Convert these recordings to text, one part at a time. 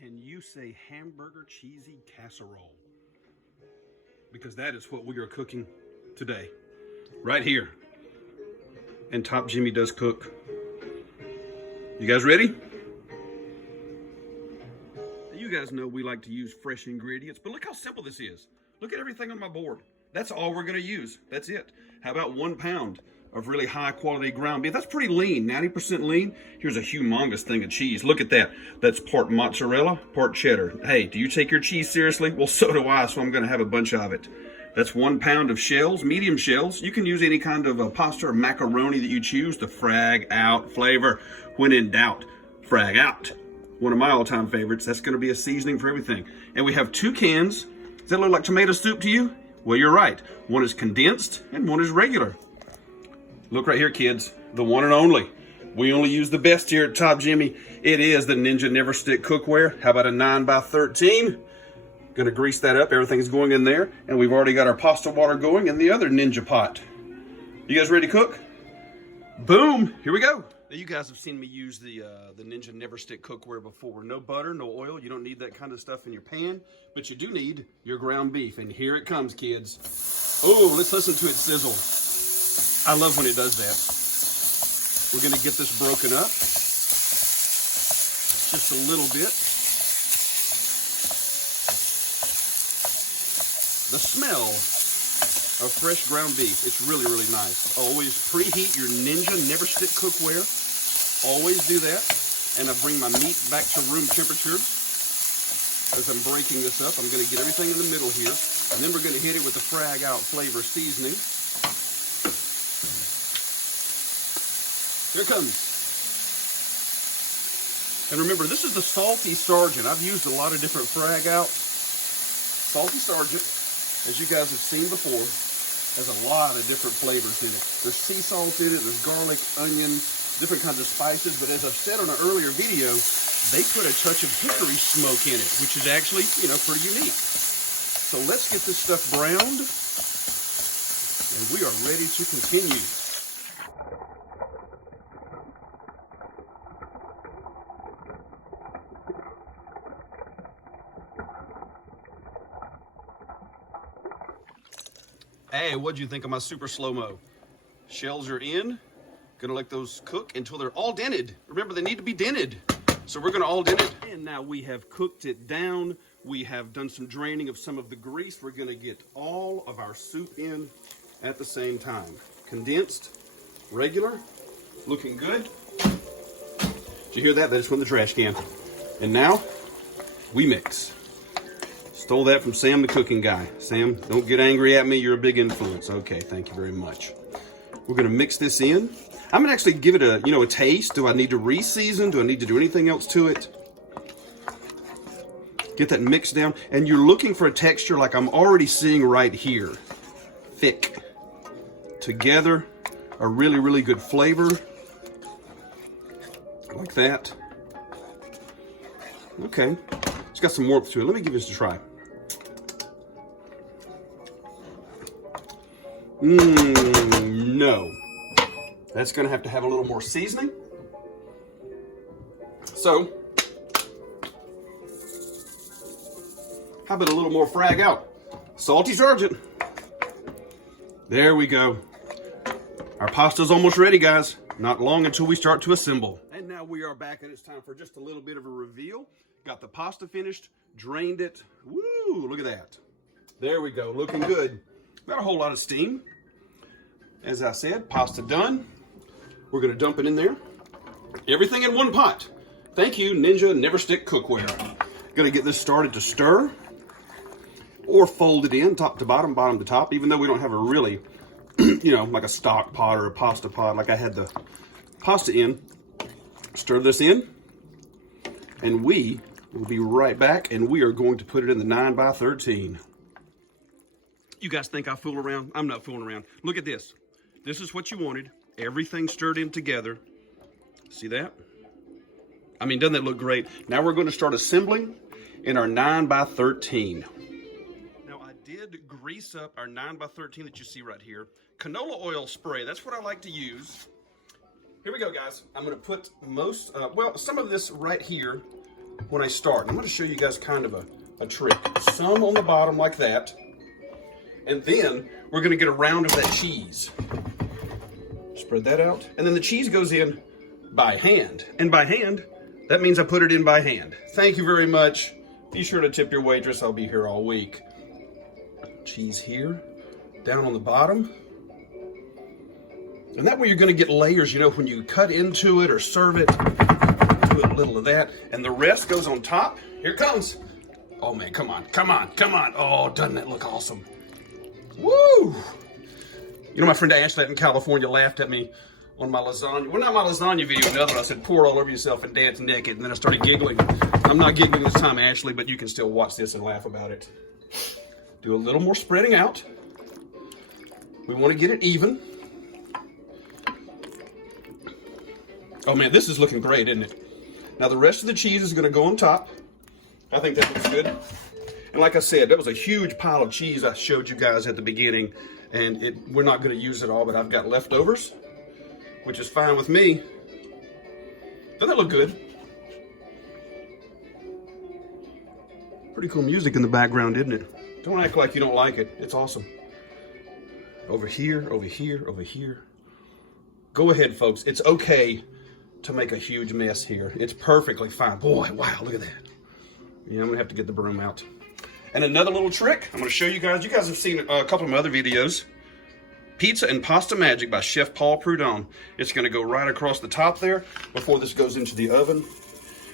Can you say hamburger cheesy casserole? Because that is what we are cooking today, right here. And Top Jimmy does cook. You guys ready? You guys know we like to use fresh ingredients, but look how simple this is. Look at everything on my board. That's all we're gonna use. That's it. How about 1 pound of really high quality ground beef? That's pretty lean, 90% lean. Here's a humongous thing of cheese. Look at that. That's part mozzarella, part cheddar. Hey, do you take your cheese seriously? Well, so do I, so I'm gonna have a bunch of it. That's 1 pound of shells, medium shells. You can use any kind of pasta or macaroni that you choose to frag out flavor. When in doubt, frag out. One of my all-time favorites. That's gonna be a seasoning for everything. And we have 2 cans. Does that look like tomato soup to you? Well, you're right. One is condensed and one is regular. Look right here, kids, the one and only. We only use the best here at Top Jimmy. It is the Ninja Never Stick cookware. How about a 9x13? Gonna grease that up, everything's going in there. And we've already got our pasta water going in the other Ninja pot. You guys ready to cook? Boom, here we go. Now you guys have seen me use the Ninja Never Stick cookware before. No butter, no oil, you don't need that kind of stuff in your pan, but you do need your ground beef. And here it comes, kids. Oh, let's listen to it sizzle. I love when it does that. We're gonna get this broken up just a little bit. The smell of fresh ground beef, it's really, really nice. Always preheat your Ninja Never Stick cookware. Always do that. And I bring my meat back to room temperature. As I'm breaking this up, I'm gonna get everything in the middle here. And then we're gonna hit it with the frag out flavor seasoning. Here it comes. And remember, this is the Salty Sergeant. I've used a lot of different frag outs. Salty Sergeant, as you guys have seen before, has a lot of different flavors in it. There's sea salt in it, there's garlic, onion, different kinds of spices. But as I've said on an earlier video, they put a touch of hickory smoke in it, which is actually, pretty unique. So let's get this stuff browned, and we are ready to continue. Hey, what'd you think of my super slow-mo? Shells are in. Gonna let those cook until they're all dented. Remember, they need to be dented. So we're gonna all dent it. And now we have cooked it down. We have done some draining of some of the grease. We're gonna get all of our soup in at the same time. Condensed, regular, looking good. Did you hear that? That just went in the trash can. And now, we mix. Stole that from Sam, the cooking guy. Sam, don't get angry at me. You're a big influence. Okay, thank you very much. We're gonna mix this in. I'm gonna actually give it a taste. Do I need to re-season? Do I need to do anything else to it? Get that mixed down. And you're looking for a texture like I'm already seeing right here. Thick. Together, a really, really good flavor. Like that. Okay, it's got some warmth to it. Let me give this a try. No. That's gonna have to have a little more seasoning. So, how about a little more frag out? Salty Sergeant. There we go. Our pasta's almost ready, guys. Not long until we start to assemble. And now we are back, and it's time for just a little bit of a reveal. Got the pasta finished, drained it. Woo, look at that. There we go, looking good. Not a whole lot of steam. As I said, pasta done. We're gonna dump it in there. Everything in one pot. Thank you, Ninja Never Stick cookware. Gonna get this started to stir or fold it in top to bottom, bottom to top, even though we don't have a really, like a stock pot or a pasta pot like I had the pasta in. Stir this in, and we will be right back, and we are going to put it in the 9x13. You guys think I fool around? I'm not fooling around. Look at this. This is what you wanted. Everything stirred in together. See that? I mean, doesn't that look great? Now we're going to start assembling in our 9x13. Now I did grease up our 9x13 that you see right here. Canola oil spray, that's what I like to use. Here we go, guys. I'm going to put some of this right here when I start. I'm going to show you guys kind of a trick. Some on the bottom like that. And then we're going to get a round of that cheese. Spread that out. And then the cheese goes in by hand. And by hand, that means I put it in by hand. Thank you very much. Be sure to tip your waitress. I'll be here all week. Cheese here, down on the bottom. And that way you're going to get layers, you know, when you cut into it or serve it. Do a little of that. And the rest goes on top. Here it comes. Oh man, come on, come on, come on. Oh, doesn't that look awesome? Woo! You know, my friend Ashley in California laughed at me on my lasagna. Well, not my lasagna video, another one. I said, pour all over yourself and dance naked. And then I started giggling. I'm not giggling this time, Ashley, but you can still watch this and laugh about it. Do a little more spreading out. We want to get it even. Oh man, this is looking great, isn't it? Now the rest of the cheese is going to go on top. I think that looks good. And like I said, that was a huge pile of cheese I showed you guys at the beginning. And we're not going to use it all, but I've got leftovers, which is fine with me. Doesn't that look good? Pretty cool music in the background, isn't it? Don't act like you don't like it. It's awesome. Over here, over here, over here. Go ahead, folks. It's okay to make a huge mess here. It's perfectly fine. Boy, wow, look at that. Yeah, I'm gonna have to get the broom out. And another little trick I'm gonna show you guys. You guys have seen a couple of my other videos. Pizza and Pasta Magic by Chef Paul Prudhomme. It's gonna go right across the top there before this goes into the oven.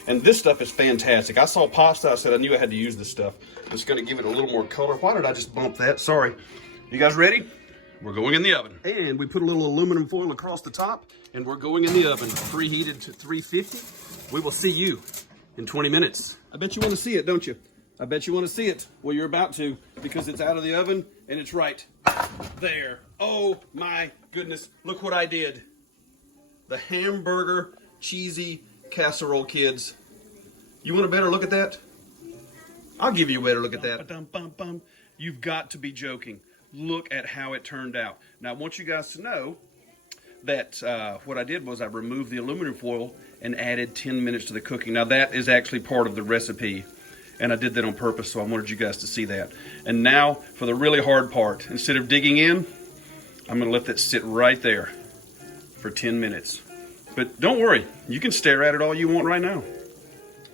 And this stuff is fantastic. I saw pasta, I said I knew I had to use this stuff. It's gonna give it a little more color. Why did I just bump that? Sorry. You guys ready? We're going in the oven. And we put a little aluminum foil across the top, and we're going in the oven, preheated to 350. We will see you in 20 minutes. I bet you want to see it, don't you? I bet you want to see it. Well, you're about to, because it's out of the oven, and it's right there. Oh my goodness, look what I did. The hamburger cheesy casserole, kids. You want a better look at that? I'll give you a better look at that. You've got to be joking. Look at how it turned out. Now, I want you guys to know that what I did was I removed the aluminum foil and added 10 minutes to the cooking. Now, that is actually part of the recipe, and I did that on purpose, so I wanted you guys to see that. And now, for the really hard part, instead of digging in, I'm going to let that sit right there for 10 minutes. But don't worry, you can stare at it all you want right now.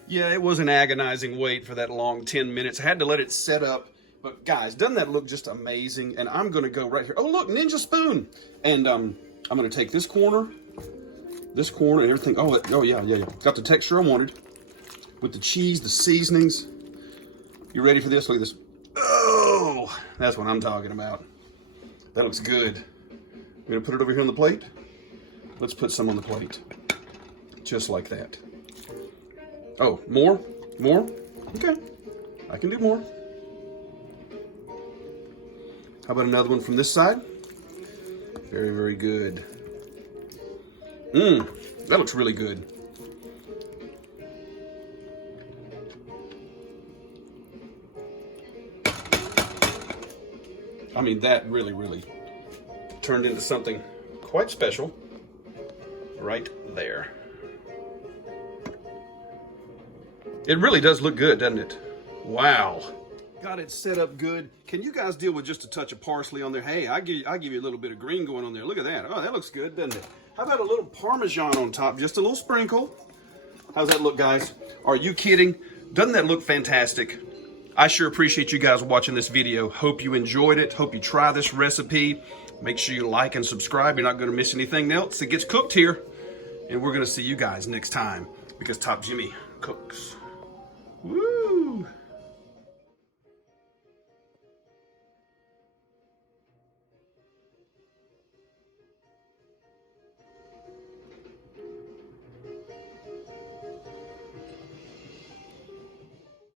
Yeah, it was an agonizing wait for that long 10 minutes. I had to let it set up. But guys, doesn't that look just amazing? And I'm gonna go right here. Oh look, Ninja Spoon. And I'm gonna take this corner, and everything. Oh yeah. Got the texture I wanted. With the cheese, the seasonings. You ready for this? Look at this. Oh, that's what I'm talking about. That looks good. I'm gonna put it over here on the plate. Let's put some on the plate. Just like that. Oh, more? More? Okay, I can do more. How about another one from this side? Very, very good. That looks really good. I mean, that really, really turned into something quite special right there. It really does look good, doesn't it? Wow. Got it set up good. Can you guys deal with just a touch of parsley on there? Hey, I'll give you a little bit of green going on there. Look at that. Oh, that looks good, doesn't it? How about a little Parmesan on top? Just a little sprinkle. How's that look, guys? Are you kidding? Doesn't that look fantastic? I sure appreciate you guys watching this video. Hope you enjoyed it. Hope you try this recipe. Make sure you like and subscribe. You're not going to miss anything else that gets cooked here. And we're going to see you guys next time because Top Jimmy cooks.